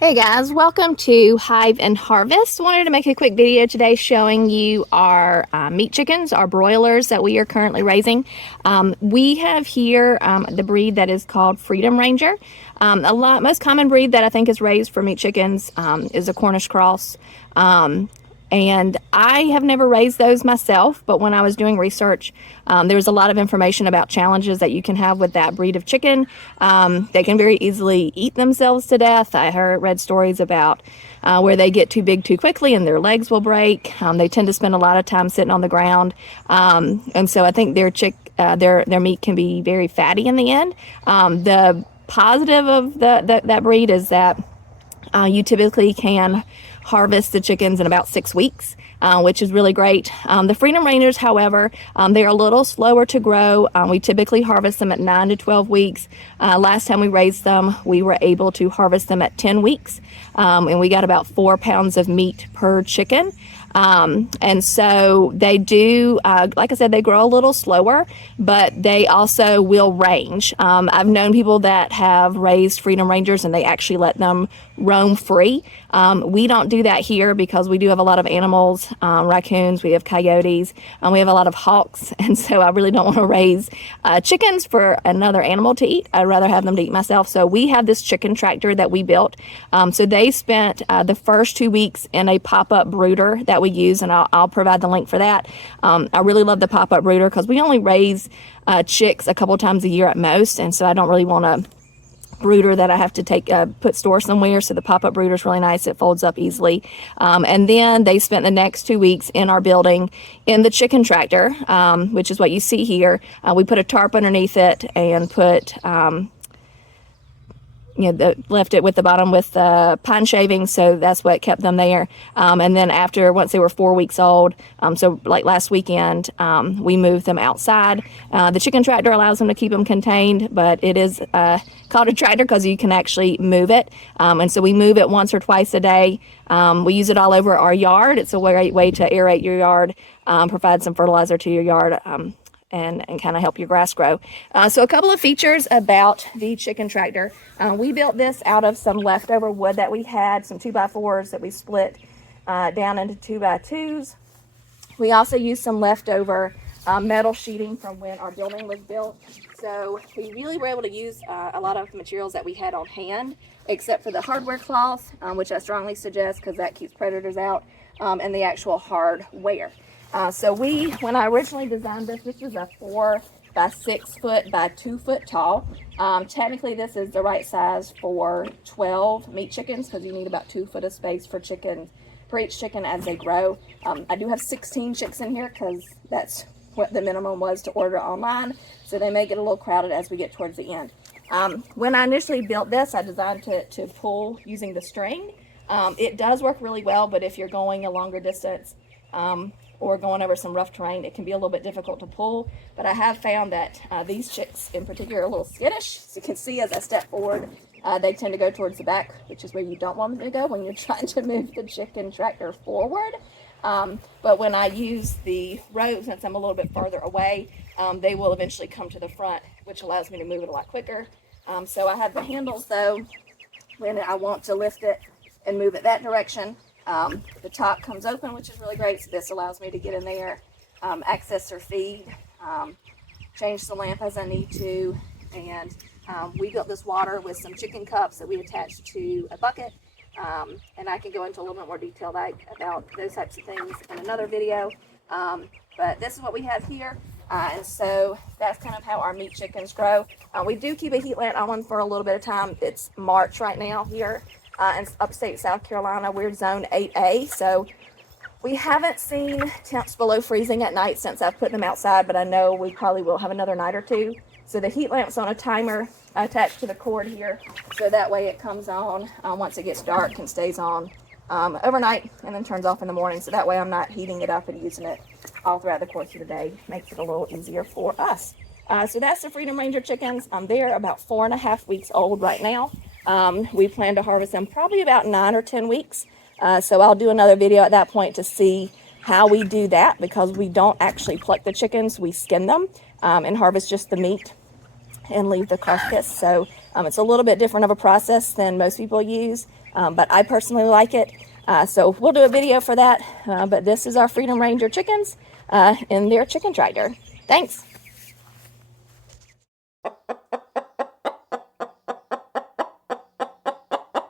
Hey guys, welcome to Hive and Harvest. Wanted to make a quick video today showing you our meat chickens, our broilers that we are currently raising. We have here the breed that is called Freedom Ranger. Most common breed that I think is raised for meat chickens is a Cornish cross. And I have never raised those myself, but when I was doing research, there was a lot of information about challenges that you can have with that breed of chicken. They can very easily eat themselves to death. I read stories about where they get too big too quickly and their legs will break. They tend to spend a lot of time sitting on the ground, and so I think their meat can be very fatty in the end. The positive of that breed is that you typically can harvest the chickens in about 6 weeks, which is really great. The Freedom Rangers, however, they're a little slower to grow. We typically harvest them at 9 to 12 weeks. Last time we raised them, we were able to harvest them at 10 weeks, and we got about 4 pounds of meat per chicken. And so they do, like I said, they grow a little slower, but they also will range. I've known people that have raised Freedom Rangers and they actually let them roam free. We don't do that here because we do have a lot of animals, raccoons, we have coyotes, we have a lot of hawks, and so I really don't want to raise chickens for another animal to eat. I'd rather have them to eat myself. So we have this chicken tractor that we built. So they spent the first 2 weeks in a pop-up brooder that we use, and I'll provide the link for that. I really love the pop-up brooder because we only raise chicks a couple times a year at most, and so I don't really want a brooder that I have to put store somewhere. So the pop-up brooder is really nice. It folds up easily. And then they spent the next 2 weeks in our building in the chicken tractor, which is what you see here. We put a tarp underneath it and put left it with the bottom with pine shavings, so that's what kept them there. And then once they were 4 weeks old, so like last weekend, we moved them outside. The chicken tractor allows them to keep them contained, but it is called a tractor because you can actually move it. And so we move it once or twice a day. We use it all over our yard. It's a great way to aerate your yard, provide some fertilizer to your yard, and kind of help your grass grow. So a couple of features about the chicken tractor. We built this out of some leftover wood that we had, some 2x4s that we split down into 2x2s. We also used some leftover metal sheeting from when our building was built. So we really were able to use a lot of materials that we had on hand, except for the hardware cloth, which I strongly suggest because that keeps predators out, and the actual hardware. So when I originally designed this was a 4 by 6 foot by 2 foot tall. Technically this is the right size for 12 meat chickens because you need about 2 foot of space for each chicken as they grow. I do have 16 chicks in here because that's what the minimum was to order online. So they may get a little crowded as we get towards the end. When I initially built this, I designed to pull using the string. It does work really well, but if you're going a longer distance, or going over some rough terrain, it can be a little bit difficult to pull. But I have found that these chicks in particular are a little skittish. So you can see as I step forward, they tend to go towards the back, which is where you don't want them to go when you're trying to move the chicken tractor forward. But when I use the rope, since I'm a little bit farther away, they will eventually come to the front, which allows me to move it a lot quicker. So I have the handles though, when I want to lift it and move it that direction. The top comes open, which is really great. So this allows me to get in there, access their feed, change the lamp as I need to. And we built this water with some chicken cups that we attached to a bucket. And I can go into a little bit more detail about those types of things in another video. But this is what we have here. And so that's kind of how our meat chickens grow. We do keep a heat lamp on for a little bit of time. It's March right now here. In upstate South Carolina, we're zone 8A, so we haven't seen temps below freezing at night since I've put them outside, but I know we probably will have another night or two. So the heat lamp's on a timer attached to the cord here, so that way it comes on once it gets dark and stays on overnight and then turns off in the morning. So that way I'm not heating it up and using it all throughout the course of the day. Makes it a little easier for us. So that's the Freedom Ranger chickens. They're about 4.5 weeks old right now. We plan to harvest them probably about 9 or 10 weeks. So I'll do another video at that point to see how we do that, because we don't actually pluck the chickens. We skin them and harvest just the meat. and leave the carcass. So it's a little bit different of a process than most people use, but I personally like it. So we'll do a video for that, but this is our Freedom Ranger chickens in their chicken tractor. Thanks.